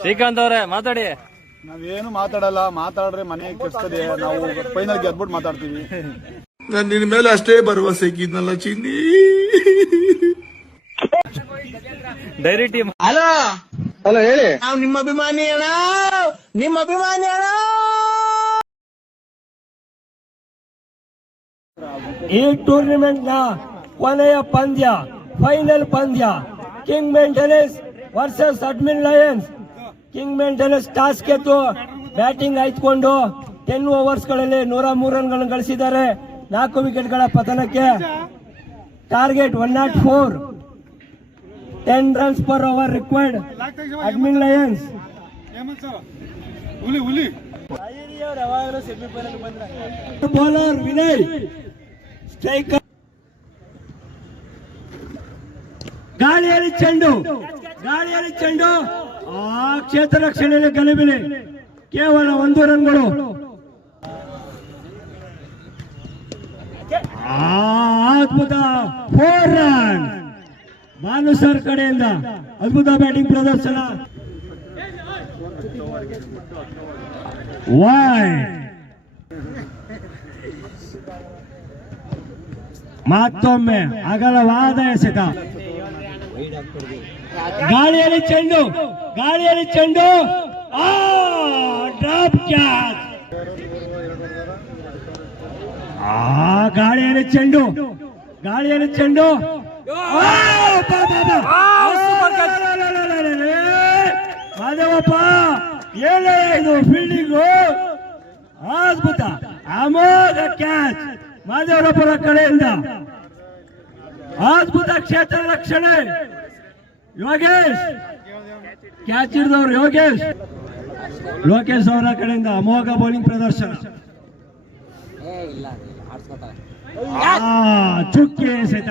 ಶ್ರೀಕಾಂತ್ ಅವರೇ ಮಾತಾಡಿ. ನಾವೇನು ಮಾತಾಡಲ್ಲ, ಮಾತಾಡ್ರೆ ಮನೆ ಕೆಡ್ಸ್ತದೆ. ನಾವು ಫೈನಲ್ ಗೆದ್ಬಿಟ್ಟು ಮಾತಾಡ್ತೀವಿ. ನಾನು ನಿನ್ನ ಮೇಲೆ ಅಷ್ಟೇ ಭರವಸೆ ಇಕ್ಕಿದ್ನಲ್ಲ ಚಿನ್ನಿ. Dairy team. ಹಲೋ ಹಲೋ ಹೇಳಿ. ನಾವು ನಿಮ್ಮ ಅಭಿಮಾನಿ ಅಣ್ಣ, ನಿಮ್ಮ ಅಭಿಮಾನಿ ಅಣ್ಣ. ಈ ಟೂರ್ನಿಮೆಂಟ್ ನ ಕೊನೆಯ ಪಂದ್ಯ, ಫೈನಲ್ ಪಂದ್ಯ, king maintenance versus admin Lions. King maintenance toss ಗೆದ್ದು ಬ್ಯಾಟಿಂಗ್ ಆಯ್ದುಕೊಂಡು 10 ಓವರ್ಸ್ಗಳಲ್ಲಿ 103 ರನ್ಗಳನ್ನು ಗಳಿಸಿದ್ದಾರೆ. 4 ವಿಕೆಟ್ಗಳ ಪತನಕ್ಕೆ. Target 104. 10 runs per over required. Admin Lions. Bowler Vinay. Striker. ಗಾಳಿಯಲ್ಲಿ ಚೆಂಡು, ಗಾಳಿಯಲ್ಲಿ ಚೆಂಡು. ಆ ಕ್ಷೇತ್ರ ರಕ್ಷಣೆಯಲ್ಲಿ ಗಲಿಬಿಲಿ. ಕೇವಲ 1 ರನ್ಗಳು. ಅದ್ಭುತ 4 ರನ್. ಭಾನು ಸರ್ ಕಡೆಯಿಂದ ಅದ್ಭುತ ಬ್ಯಾಟಿಂಗ್ ಪ್ರದರ್ಶನ. ಮತ್ತೊಮ್ಮೆ ಅಗಲವಾದ ಎಸೆತ. ಗಾಳಿಯಲ್ಲಿ ಚೆಂಡು, ಗಾಳಿಯಲ್ಲಿ ಚೆಂಡು. Drop catch. ಗಾಳಿಯಲ್ಲಿ ಚೆಂಡು, ಗಾಳಿಯಲ್ಲಿ ಚೆಂಡು. ಮಾದೇವಪ್ಪ ಏನೇ ಇದು ಫೀಲ್ಡಿಂಗು. ಅದ್ಭುತ ಅಮೋಘ ಕ್ಯಾಚ್ ಮಾದೇವರಪ್ಪರ ಕಡೆಯಿಂದ. ಅದ್ಭುತ ಕ್ಷೇತ್ರ ರಕ್ಷಣೆ. ಯೋಗೇಶ್ ಕ್ಯಾಚ್ ಹಿಡಿದವರು ಲೋಕೇಶ್ ಅವರ ಕಡೆಯಿಂದ ಅಮೋಘ ಬೌಲಿಂಗ್ ಪ್ರದರ್ಶನ. ಚುಕ್ಕಿ ಎಸೆತ.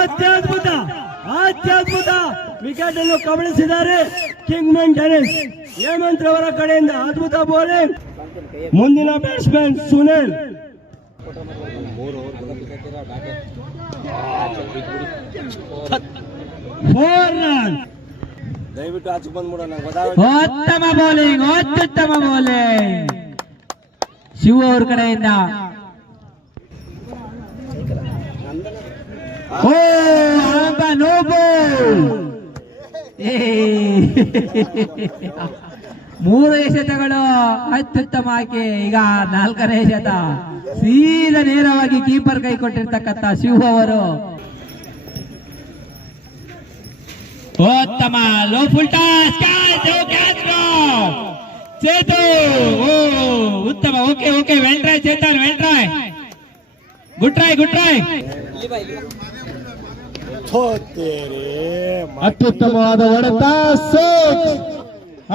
ಅತ್ಯದ್ಭುತ, ಅತ್ಯದ್ಭುತ ವಿಕೆಟ್ ಅನ್ನು ಕಬಳಿಸಿದ್ದಾರೆ ಕಿಂಗ್ ಮೇಂಟೆನೆನ್ಸ್. ಹೇಮಂತ್ ಅವರ ಕಡೆಯಿಂದ ಅದ್ಭುತ ಬೌಲಿಂಗ್. ಮುಂದಿನ ಬ್ಯಾಟ್ಸ್ಮನ್ ಸುನಿಲ್. 4 ರನ್. ದಯವಿಟ್ಟು ಆಚೆ ಬಂದ್ಬಿಡೋಣ. ಉತ್ತಮ ಬೌಲಿಂಗ್, ಅತ್ಯುತ್ತಮ ಬೌಲಿಂಗ್ ಶಿವ ಅವ್ರ ಕಡೆಯಿಂದ. No ball. 3 ಎಸೆತಗಳು ಅತ್ಯುತ್ತಮ ಆಯ್ಕೆ. ಈಗ 4ನೇ ಎಸೆತ ಸೀದಾ ನೇರವಾಗಿ ಕೀಪರ್ ಕೈ ಕೊಟ್ಟಿರ್ತಕ್ಕಂಥ ಶಿವ ಅವರು. ಉತ್ತಮ ಲೋ ಫುಲ್ ಟಾಸ್. ಚೇತು ಉತ್ತಮ. Okay okay, well try Chetan, well try. Good try, good try. ಅತ್ಯುತ್ತಮವಾದ ಹೊಡೆತ.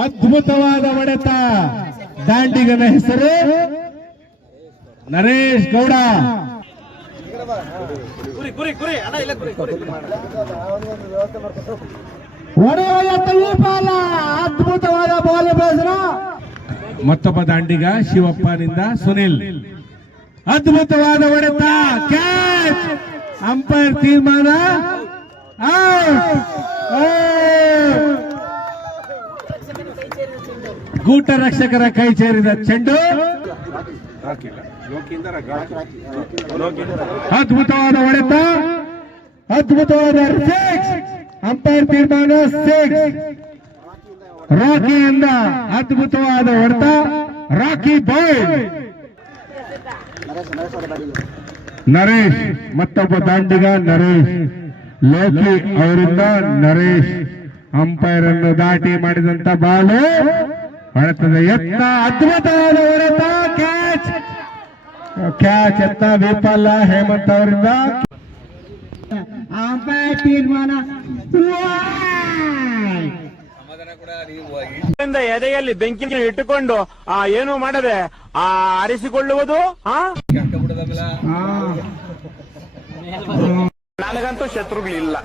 ಅದ್ಭುತವಾದ ಹೊಡೆತ. ದಾಂಡಿಗನ ಹೆಸರು ನರೇಶ್ ಗೌಡ. ಅದ್ಭುತವಾದ ಬಾಲ್ ಪ್ರದರ್ಶನ. ಮತ್ತೊಬ್ಬ ದಾಂಡಿಗ ಶಿವಪ್ಪನಿಂದ ಸುನಿಲ್. ಅದ್ಭುತವಾದ ಹೊಡೆತ. ಕ್ಯಾಚ್. ಅಂಪೈರ್ ತೀರ್ಮಾನ ಗೂಟ ರಕ್ಷಕರ ಕೈ ಸೇರಿದ ಚೆಂಡು. ಅದ್ಭುತವಾದ ಹೊಡೆತ, ಅದ್ಭುತವಾದ ಸಿಕ್ಸ್. ಅಂಪೈರ್ ತೀರ್ಮಾನ 6. ರಾಕಿಯಿಂದ ಅದ್ಭುತವಾದ ಹೊಡೆತ. ರಾಕಿ ಬಾಯ್. ನರೇಶ್, ಮತ್ತೊಬ್ಬ ದಾಂಡಿಗ ನರೇಶ್. ಲೋಕಿ ಅವರಿಂದ ನರೇಶ್ ಅಂಪೈರ್ ಅನ್ನು ದಾಟಿ ಮಾಡಿದಂತ ಬಾಲು. ಹೊಡೆತದ ಯತ್ನ, ಅದ್ಭುತವಾದ ಹೊಡೆತ. ಕ್ಯಾಚ್. ಕ್ಯಾಚ್ ಯತ್ನ ವಿಫಲ ಹೇಮಂತ್ ಅವರಿಂದ. ಅಂಪೈರ್ ತೀರ್ಮಾನ. ಎದೆಯಲ್ಲಿ ಬೆಂಕಿ ಇಟ್ಟುಕೊಂಡು ಏನು ಮಾಡದೆ ಆರಿಸಿಕೊಳ್ಳುವುದು. ನನಗಂತೂ ಶತ್ರುಗಳಿಲ್ಲ,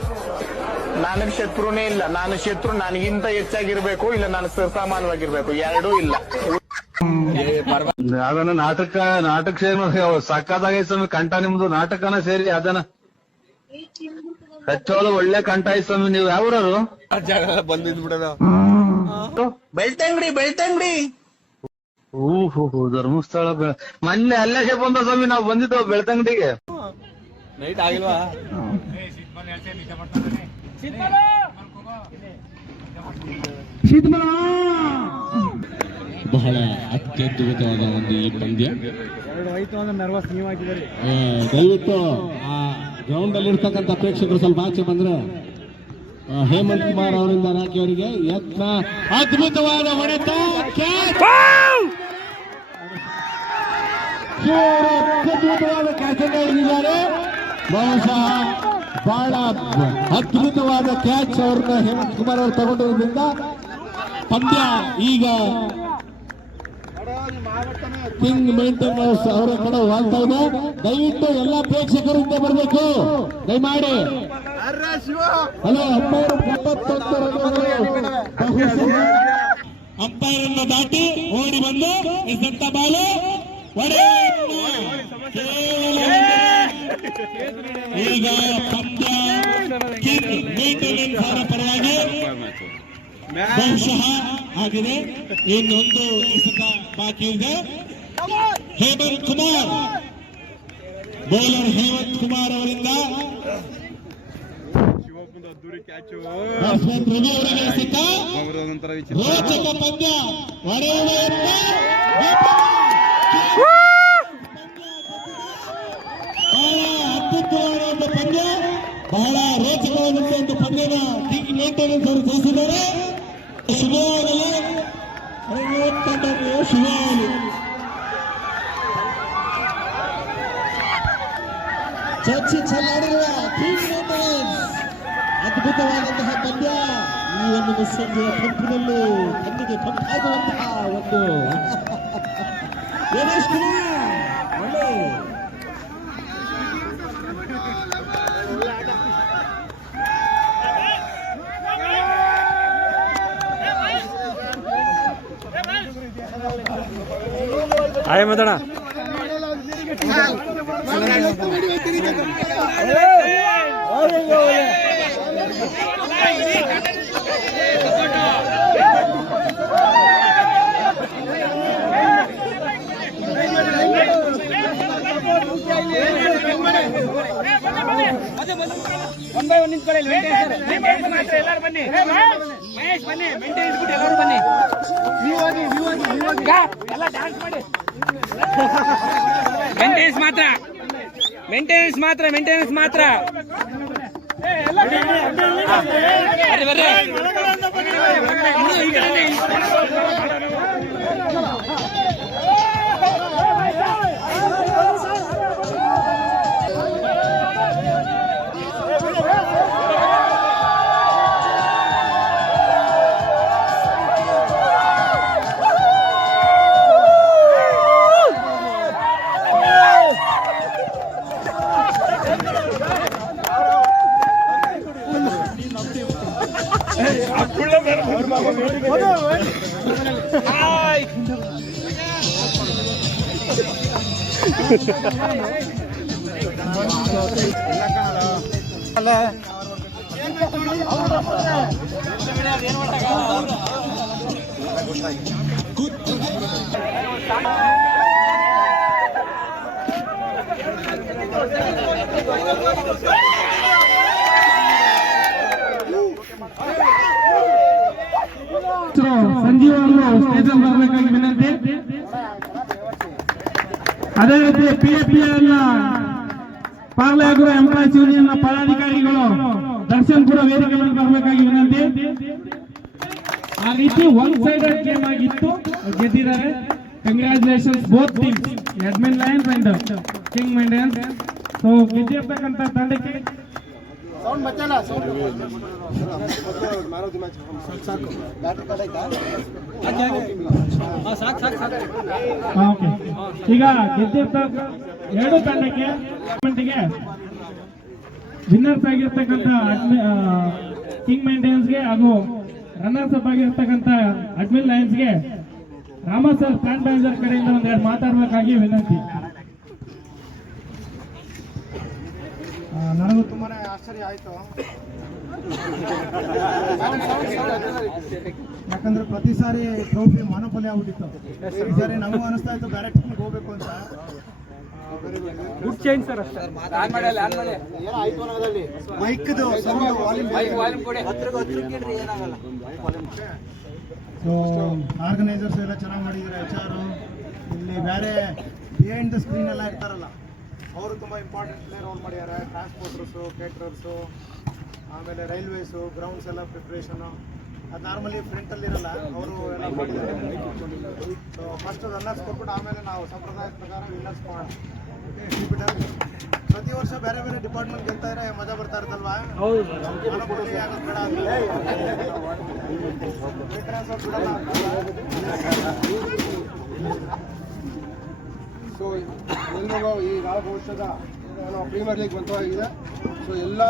ನನಗೆ ಶತ್ರುನೇ ಇಲ್ಲ. ನಾನು ಶತ್ರು ನನಗಿಂತ ಹೆಚ್ಚಾಗಿರ್ಬೇಕು, ಇಲ್ಲ ನಾನು ಸರ್ಸಾಮಾನ್ಯವಾಗಿರ್ಬೇಕು, ಎರಡೂ ಇಲ್ಲ. ಅದನ್ನ ನಾಟಕ ಸೇರಿ ಸಕ್ಕತ್ತಾಗೈತೆ ಸ್ವಾಮಿ ಕಂಠ ನಿಮ್ದು ನಾಟಕನ ಸೇರಿ ಅದನ್ನ ಕಚ್ಚೋಲು ಒಳ್ಳೆ ಕಂಠ ಐತೆ ಸ್ವಾಮಿ. ನೀವು ಯಾವ್ರವರು? ಬೆಳ್ತಂಗಡಿ ಓಹೋ ಧರ್ಮಸ್ಥಳ ಮೊನ್ನೆ ಅಲ್ಲೇ ಬಂದ ಸ್ವಾಮಿ ನಾವು ಬಂದಿದ್ದೆವು ಬೆಳ್ತಂಗಡಿಗೆ. ನೈಟ್ ಆಗಿಲ್ವಾ? ಬಹಳ ಅತ್ಯದ್ಭುತವಾದ ಒಂದು ಈ ಪಂದ್ಯ. ದಯವಿಟ್ಟು ಆ ಗ್ರೌಂಡ್ ಅಲ್ಲಿ ಇರ್ತಕ್ಕಂಥ ಪ್ರೇಕ್ಷಕರು ಸ್ವಲ್ಪ ಆಚೆ ಬಂದ್ರೆ ಹೇಮಂತ್ ಕುಮಾರ್ ಅವರಿಂದ ರಾಕಿ ಅವರಿಗೆ ಯತ್ನ, ಅದ್ಭುತವಾದ ಹೊಡೆತ, ಅದ್ಭುತವಾದ ಕ್ಯಾಚ್ ಅನ್ನು ಹಿಡಿದಿದ್ದಾರೆ. ಬಹುಶಃ ಬಹಳ ಅದ್ಭುತವಾದ ಕ್ಯಾಚ್ ಅವ್ರನ್ನ ಹೇಮಂತ್ ಕುಮಾರ್ ಅವರು ತಗೊಂಡಿರೋದ್ರಿಂದ ಪಂದ್ಯ ಈಗ ಕಿಂಗ್ ಮೇಂಟೆನೆನ್ಸ್ ಅವರ ಕಡೆ ವಾಲ್ತಾ ಇದೆ. ದಯವಿಟ್ಟು ಎಲ್ಲ ಪ್ರೇಕ್ಷಕರಿಂದ ಬರಬೇಕು ದಯಮಾಡಿ. ಹಲೋ ಅಂಪೈರ್ ಅಂಪೈರ್ ಅನ್ನು ದಾಟಿ ಓಡಿ ಬಂದು ಎಸೆತ ಬಾಲು ಈಗ ಪಂದ್ಯ ಕಿಂಗ್ ಮೇಂಟೆನೆನ್ಸ್ ಅವರ ಪರವಾಗಿ ಬಹುಶಃ ಆಗಿದೆ. ಇನ್ನೊಂದು ಎಸೆತ ಬಾಕಿ ಇದೆ. ಹೇಮಂತ್ ಕುಮಾರ್, ಬೌಲರ್ ಹೇಮಂತ್ ಕುಮಾರ್ ಅವರಿಂದ ಬ್ಯಾಟ್ಸ್ಮನ್ ರವಿ ಅವರಿಗೆ ಎಸೆತ. ರೋಚಕ ಪಂದ್ಯ ಹೊಡೆಯುವ ಅದ್ಭುತವಾದ ಒಂದು ಪಂದ್ಯ, ಬಹಳ ರೋಚಕವಾದಂತಹ ಒಂದು ಪಂದ್ಯನ ಕಿಂಗ್ ಮೇಂಟೆನೆನ್ಸ್ ಅವರು ಜಯಿಸಿದ್ದಾರೆ. ಶುಭವಾಗಲಿ ತಂಡಕ್ಕೆ ಶುಭವಾಗಲಿ. ಚಚ್ಚಿ ಚೆಲ್ಲಾಡಿರುವ ಕಿಂಗ್ ಮೇಂಟೆನೆನ್ಸ್ ಅದ್ಭುತವಾದಂತಹ ಪಂದ್ಯ. ಈ ಒಂದು ಮುಸ್ಸಂಜೆಯ ಪಂಪನಲ್ಲಿ ಕಣ್ಣಿಗೆ ಪಂಪಾಗುವಂತಹ ಒಂದು ಗಣೇಶ್ ಕುಮಾರ್ ಒಳ್ಳೆ ಆಯ ಮಾತಾಡ. ಒನ್ ಬೈ ಒನ್ ನಿಂತ್ಕೊಳ್ಳಿ. ಮಾತ್ರ ಎಲ್ಲರೂ ಬನ್ನಿ. ಮಹೇಶ್ ಬನ್ನಿ, ಮೇಂಟೆನೆನ್ಸ್ ಬಿಟ್ಟು ಎಲ್ಲರೂ ಬನ್ನಿ. ಎಲ್ಲ ಡ್ಯಾನ್ಸ್ ಮಾಡಿ. ಮೇಂಟೆನೆನ್ಸ್ ಮಾತ್ರ, ಮೇಂಟೆನೆನ್ಸ್ ಮಾತ್ರ, ಮೇಂಟೆನೆನ್ಸ್ ಮಾತ್ರ. ಬರ್ರಿ ಬರ್ರಿ. ಸಂಜೀವ್ ಅವರು ಸ್ಟೇಜ್ ಬರಬೇಕಾಗಿ ವಿನಂತಿ. ಅದೇ ರೀತಿ PFPL ಪಾರ್ಲೆಗುರು ಎಂಪ್ಲಾಯ್ಸ್ ಯೂನಿಯನ್ ಪದಾಧಿಕಾರಿಗಳು ದರ್ಶನ್ ಕೂಡ ವೇದಿಕೆ ಮೇಲೆ ಬರಬೇಕಾಗಿ ವಿನಂತಿ. ಆ ರೀತಿ ಒನ್ ಸೈಡೆಡ್ ಗೇಮ್ ಆಗಿತ್ತು, ಗೆದ್ದಿದ್ದಾರೆ. Congratulations both teams, admin lions and king maintenance. So ಗೆದ್ದಿರ್ತಕ್ಕಂಥ ತಂಡಕ್ಕೆ ಈಗ ಗೆದ್ದಿರ್ತಕ್ಕ ಎರಡು ತಂಡಕ್ಕೆ ವಿನ್ನರ್ಸ್ ಆಗಿರ್ತಕ್ಕಂಥ ಕಿಂಗ್ ಮೇಂಟೆನೆನ್ಸ್ಗೆ ಹಾಗೂ ರನ್ನರ್ಸ್ ಅಪ್ ಆಗಿರ್ತಕ್ಕಂಥ ಅಡ್ಮಿನ್ ಲಯನ್ಸ್ಗೆ ರಾಮ ಸರ್ ಪ್ಲಾಂಟ್ ಮ್ಯಾನೇಜರ್ ಕಡೆಯಿಂದ ಒಂದೆರಡು ಮಾತಾಡಬೇಕಾಗಿ ವಿನಂತಿ. ನನಗೂ ತುಂಬಾನೇ ಆಶ್ಚರ್ಯ ಆಯಿತು. ಯಾಕಂದ್ರೆ ಪ್ರತಿ ಸಾರಿ ಟ್ರೋಫಿ ಮಾನೋಪಲಿ ಆಗ್ಬಿಟ್ಟಿತ್ತು. ಈ ಸಾರಿ ನಮಗೂ ಅನಿಸ್ತಾ ಇತ್ತು ಬೇರೆ ಟೀಮ್ಗೆ ಹೋಗ್ಬೇಕು ಅಂತ. ಗುಡ್ ಚೇಂಜ್ ಸರ್ ಅಷ್ಟೇ. ಸೊ ಆರ್ಗನೈಸರ್ಸ್ ಎಲ್ಲ ಚೆನ್ನಾಗಿ ಮಾಡಿದ್ದಾರೆ. HR ಇಲ್ಲಿ ಬೇರೆ ಬಿಹೈಂಡ್ ದ ಸ್ಕ್ರೀನ್ ಎಲ್ಲ ಇರ್ತಾರಲ್ಲ, ಅವರು ತುಂಬ ಇಂಪಾರ್ಟೆಂಟ್ ಪ್ಲೇ ರೋಲ್ ಮಾಡಿದ್ದಾರೆ. ಟ್ರಾನ್ಸ್ಪೋರ್ಟರ್ಸು, ಕೇಟ್ರರ್ಸು, ಆಮೇಲೆ ರೈಲ್ವೇಸು, ಗ್ರೌಂಡ್ಸ್ ಎಲ್ಲ ಪ್ರಿಪ್ರೇಷನು, ಅದು ನಾರ್ಮಲಿ ಫ್ರಂಟಲ್ಲಿರಲ್ಲ, ಅವರು ಎಲ್ಲ ಮಾಡಿದ್ದಾರೆ. ಸೊ ಫಸ್ಟ್ ರನ್ನರ್ಸ್ ಕೊಟ್ಬಿಟ್ಟು ಆಮೇಲೆ ನಾವು ಸಂಪ್ರದಾಯದ ಪ್ರಕಾರ ವಿನ್ನರ್ಸ್ ಮಾಡೋಣ. ಪ್ರತಿ ವರ್ಷ ಬೇರೆ ಬೇರೆ ಡಿಪಾರ್ಟ್ಮೆಂಟ್ ಗೆಲ್ತಾ ಇದ್ರೆ ಮಜಾ ಬರ್ತಾ ಇರ್ತಲ್ವಾ? ಸೊ ಎಲ್ಲರೂ ಈ 4 ವರ್ಷದ ಪ್ರೀಮಿಯರ್ ಲೀಗ್ ಬಂತವಾಗಿದೆ. ಸೊ ಎಲ್ಲ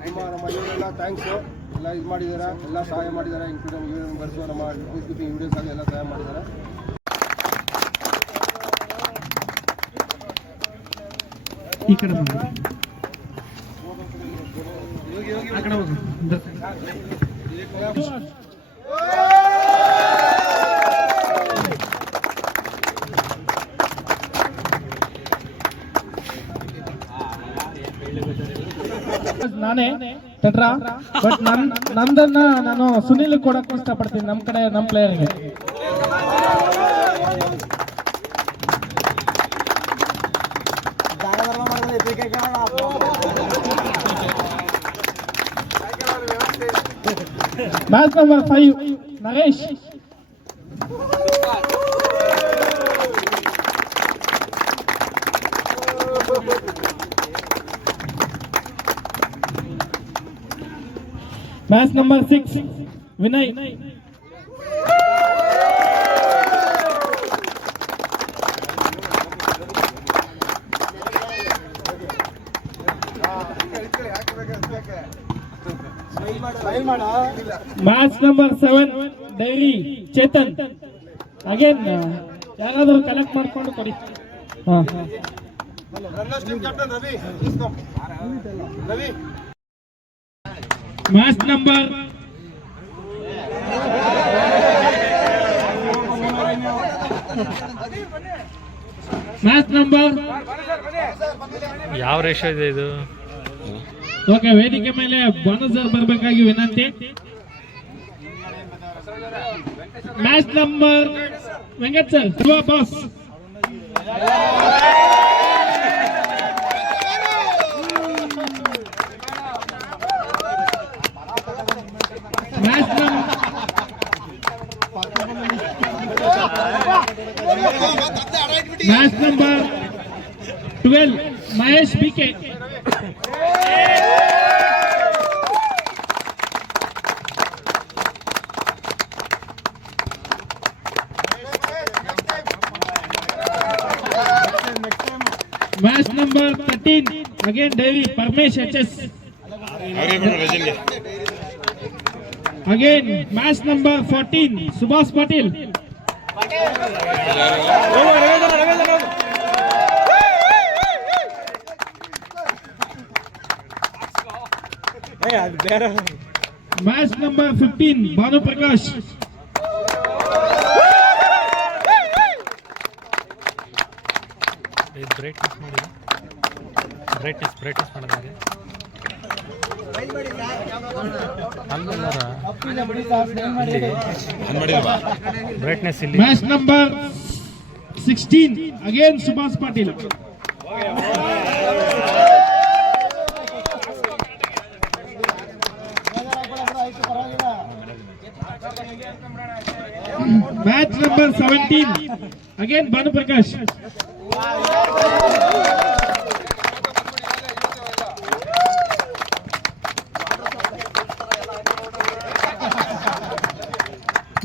ನಮ್ಮ ಇವರೆಲ್ಲ ಥ್ಯಾಂಕ್ಸು, ಎಲ್ಲ ಇದು ಮಾಡಿದ್ದಾರೆ, ಎಲ್ಲ ಸಹಾಯ ಮಾಡಿದ್ದಾರೆ. ಇನ್ಕ್ಲೂಡಿಂಗ್ ಬರೆಸೋ ನಮ್ಮ ವಿಡಿಯೋಸ್ ಆಗಿ ಎಲ್ಲ ಸಹಾಯ ಮಾಡಿದ್ದಾರೆ. ಈ ಕಡೆ ಬಂದು ಆ ಕಡೆ ಹೋಗು. ನಾನೇ ಟೆಟ್ರಾ, ಬಟ್ ನಂದನ್ನ ನಾನು ಸುನಿಲ್ ಕೊಡಕ್ಕೆ ಇಷ್ಟಪಡ್ತೀನಿ. ನಮ್ಮ ಕಡೆ ನಮ್ಮ ಪ್ಲೇಯರ್ಗೆ match number 5 Naresh. Match number 6 Vinay. Match number 7 dairy Chetan. Again ಯಾರಾದರೂ ಕಲೆಕ್ಟ್ ಮಾಡ್ಕೊಂಡು ಕೊಡಿ. ಮ್ಯಾಚ್ ನಂಬರ್ ಯಾವ ರೇಷ ಇದೆ ಇದು? ಓಕೆ, ವೇದಿಕೆ ಮೇಲೆ ಬಾನಸರ್ ಬರಬೇಕಾಗಿ ವಿನಂತಿ. Match number Venkat sir, Shiva boss. Match number 12 Mahesh BK. Match number 13 again Dairy Parmesh HS. Again match number 14 Subhas Patil. Match number 15 Banu Prakash. Brightness ಮಾಡಿ, ಬ್ರೈಟ್ನೆಸ್ ಮಾಡಿದಾಗ ಬ್ರೈಟ್ನೆಸ್ ಇಲ್ಲಿ. Match number 16 again Subhas Patil. Match number 17 again Banu Prakash.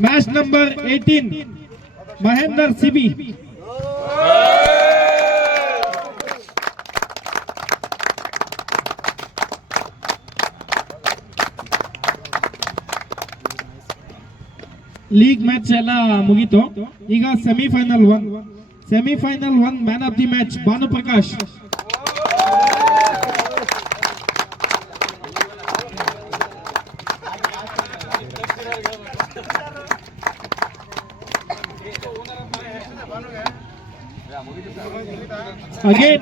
Match number 18 Mahendra CB. League match ಎಲ್ಲ ಮುಗೀತು. ಈಗ semifinal 1 man of the match Bhanuprakash. Again,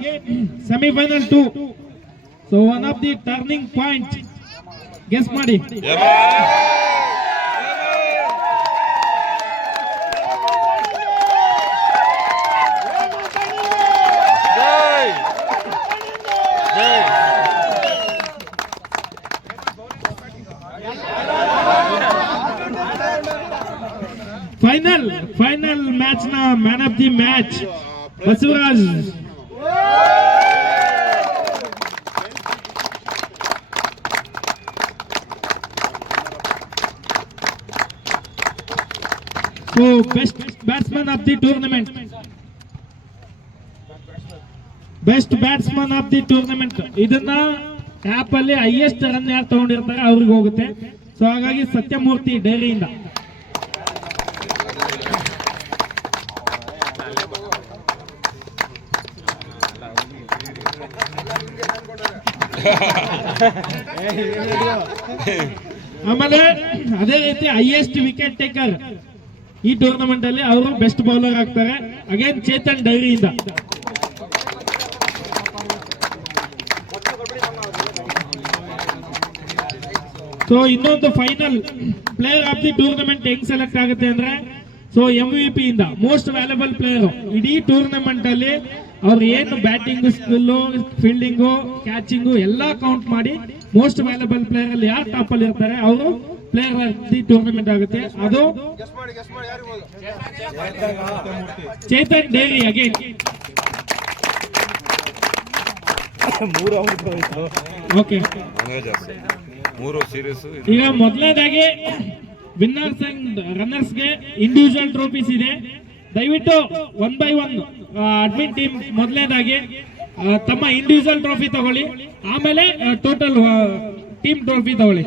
semi-final 2. So one of the turning point. Guess ಮಾಡಿ. Final match na man of the match Basuvaraj. So best batsman of the tournament. ಇದನ್ನ tap ಅಲ್ಲಿ highest run ಯಾರು ತಗೊಂಡಿರ್ತಾರೆ ಅವ್ರಿಗೆ ಹೋಗುತ್ತೆ. So ಹಾಗಾಗಿ ಸತ್ಯಮೂರ್ತಿ ಡೈರಿಯಿಂದ. ಆಮೇಲೆ ಅದೇ ರೀತಿ ಹೈಯೆಸ್ಟ್ ವಿಕೆಟ್ ಟೇಕರ್ ಈ ಟೂರ್ನಮೆಂಟ್ ಅಲ್ಲಿ ಅವರು ಬೆಸ್ಟ್ ಬೌಲರ್ ಆಗ್ತಾರೆ. ಅಗೇನ್ ಚೇತನ್ ಡೈರಿಯಿಂದ. ಸೊ ಇನ್ನೊಂದು final player of the tournament ಹೆಂಗ್ ಸೆಲೆಕ್ಟ್ ಆಗುತ್ತೆ ಅಂದ್ರೆ, ಸೊ MVP ಇಂದ ಮೋಸ್ಟ್ ವ್ಯಾಲ್ಯೂಬಲ್ ಪ್ಲೇಯರ್ ಇಡೀ ಟೂರ್ನಮೆಂಟ್ ಅಲ್ಲಿ ಅವ್ರು ಏನು ಬ್ಯಾಟಿಂಗ್ ಸ್ಕಿಲ್ಲು, ಫೀಲ್ಡಿಂಗು, ಕ್ಯಾಚಿಂಗು ಎಲ್ಲ ಕೌಂಟ್ ಮಾಡಿ ಮೋಸ್ಟ್ ವ್ಯಾಲ್ಯೂಬಲ್ ಪ್ಲೇಯರ್ ಅಲ್ಲಿ ಯಾರು ಟಾಪ್ ಅಲ್ಲಿ ಇರ್ತಾರೆ ಅವರು ಪ್ಲೇಯರ್ ಆಫ್ ದಿ ಟೂರ್ನಮೆಂಟ್ ಆಗುತ್ತೆ. ಅದು ಚೇತನ್ ಡೈರಿ ಅಗೇನ್. ಓಕೆ, ಈಗ ಮೊದಲನೇದಾಗಿ ವಿನ್ನರ್ಸ್ ಅಂಡ್ ರನ್ನರ್ಸ್ ಗೆ ಇಂಡಿವಿಜುವಲ್ ಟ್ರೋಫೀಸ್ ಇದೆ. ದಯವಿಟ್ಟು 1 by 1 ಅಡ್ಮಿನ್ ಟೀಮ್ ಮೊದಲನೇದಾಗಿ ತಮ್ಮ ಇಂಡಿವಿಜುವಲ್ ಟ್ರೋಫಿ ತಗೊಳ್ಳಿ, ಆಮೇಲೆ ಟೋಟಲ್ ಟೀಮ್ ಟ್ರೋಫಿ ತಗೊಳ್ಳಿ.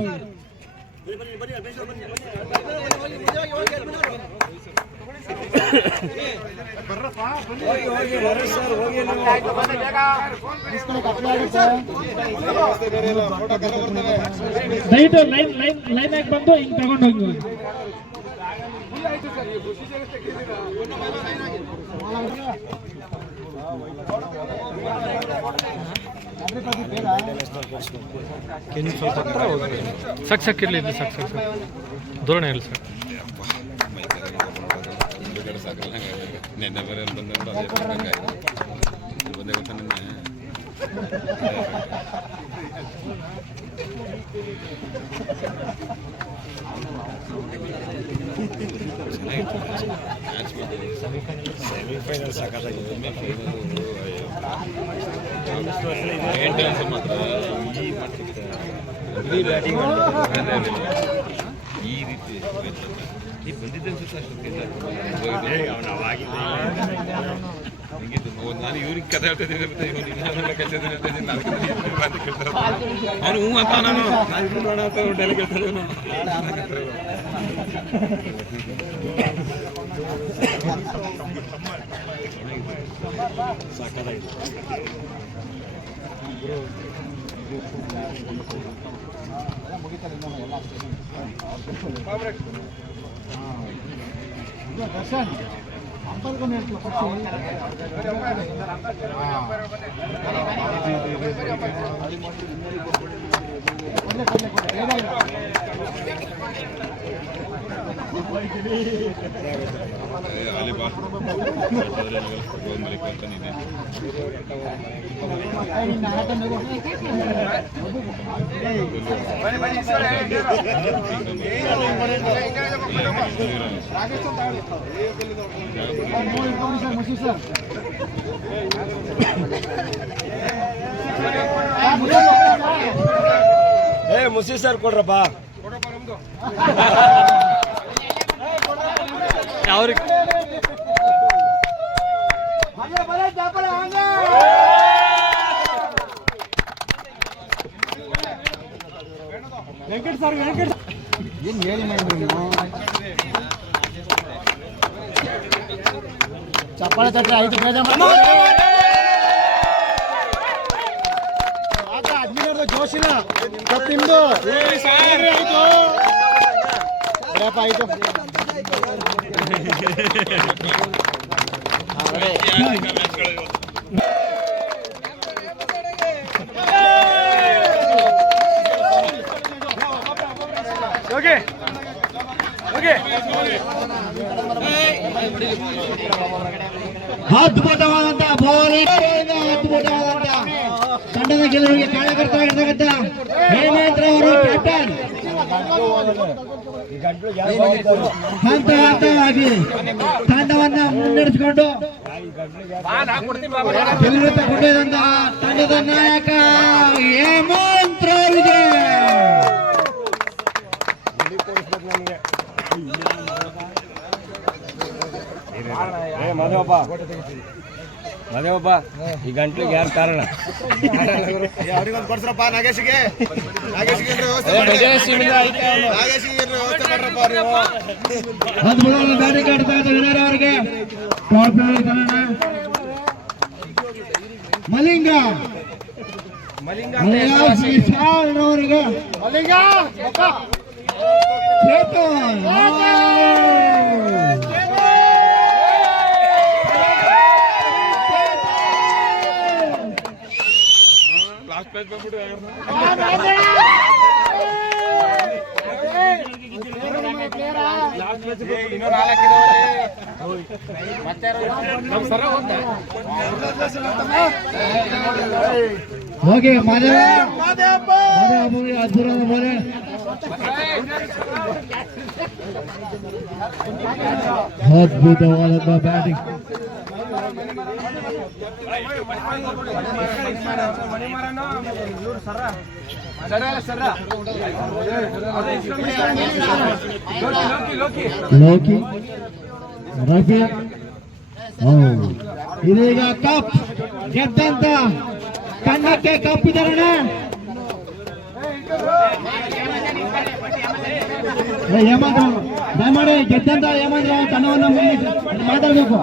ದಯವಿಟ್ಟು ಲೈನ್ ಆಗಿ ಬಂದು ಹಿಂಗ್ ತಗೊಂಡು ಹೋಗಿ. ಸಾಕು ಇರಲಿ, ಸಾಕು ಧೋರಣೆ ಇರಲಿ ಸರ್. ನೆನ್ನೆ ಬರೀ ಬಂದ ಕೂಡ ಅದೇ ಬಂದೇ ಗೊತ್ತ ನಿನ್ನೆ. ಸೆಮಿಫೈನಲ್ ಸಾಕಾಗಿದೆ. ಮೇಂಟೆನೆನ್ಸ್ ಮಾತ್ರ ಈ ಬ್ಯಾಟಿಂಗ್ ಈ ರೀತಿ ಬಂದಿದ್ದೆ ನಾನು ಇವ್ರಿಗೆ ಕಥೆ ಹೇಳ್ತಿದ್ದೀನಿ, ಅವನು ಹೂ ಅಂತ ನಾನು ನೋಡೋಣ ಅಂತ ಡೈಲಾಗ್ ಹೇಳ್ತಿದ್ದೇನು. ಸಾಕಾಗಿದೆ. ದರ್ಶನ್ ಅಂಬರ್ಗನ್ ಮುಸಿ ಸರ್ ಕೊಡ್ರಪ್ಪ. ಅವ್ರಿಗೆ ವೆಂಕಟ್ ಸರ್, ವೆಂಕಟ್ ಏನ್ ಹೇಳಿ ಮಾಡಿ ಚಪ್ಪಾಳೆ ತಟ್ಟೆ ಆಯ್ತು ಅಜ್ಜಿನವ್ರದ್ದು ಜೋಶಿನ ಕಪ್ ನಿಮ್ದು ಆಯ್ತು ಆಯ್ತು ಅದ್ಭುತವಾದಂತ ಬೌಲಿಂಗ್, ಅದ್ಭುತವಾದಂತ ತಂಡದ ಗೆಲುವಿಗೆ ಕಾರಣಕರ್ತರಾಗಿರ್ತಕ್ಕಂಥ ಹೇಮಂತ್ ಅವರು ಕ್ಯಾಪ್ಟನ್ ಹಂತ ಹಂತವಾಗಿ ತಂಡವನ್ನ ಮುನ್ನಡೆಸಿಕೊಂಡು ಗೆಲುವು ತಗೊಂಡಿದ್ದಂತಹ ತಂಡದ ನಾಯಕ ಹೇಮಂತ್ ಅವರಿಗೆ ಮದೇವಪ್ಪ ಈ ಗಂಟ್ಲಿಗೆ ಯಾರು ಕಾರಣ? ಅವ್ರಿಗೊಂದು ಕೊಡ್ಸ್ರಪ್ಪ ನಾಗೇಶಿಗೆ ಅದ್ಭುತವಾದ ಬ್ಯಾಟಿಂಗ್ ಆಡ್ತಾ ಇದ್ದ ವಿನರ್ ಅವರಿಗೆ ಮಲಿಂಗ ವಿಶಾಲ್ ಅವರಿಗೆ ಚೇತನ್ ಓಕೆ ಅದ್ಭುತ ಬೋಲೆ ಅದ್ಭುತವಾದಂತಹ ಬ್ಯಾಟಿಂಗ್ ಲೋಕಿ ರಫಿ ಇದೀಗ ಕಪ್ ಗೆದ್ದಂತ ತಂಡಕ್ಕೆ ಕಪ್ ವಿತರಣ ಹೇಮಂತ್ ದಯಮಾಡಿ ಗೆದ್ದಂತ ಹೇಮಂತ್ ತಂಡವನ್ನು ಮಾತಾಡಬೇಕು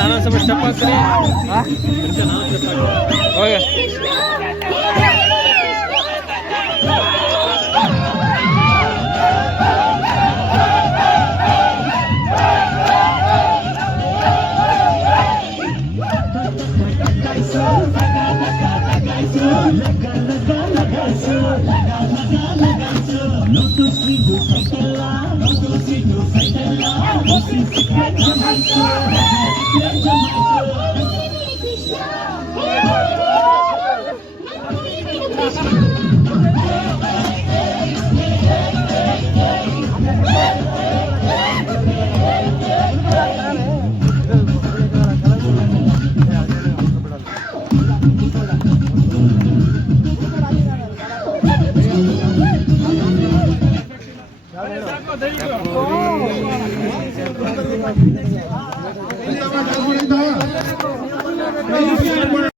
ನಾನು ಸ್ವಲ್ಪ ಸ್ಟೆಪ್ ಹಾಕ್ತೀನಿ. Okay No to see you, Thank you.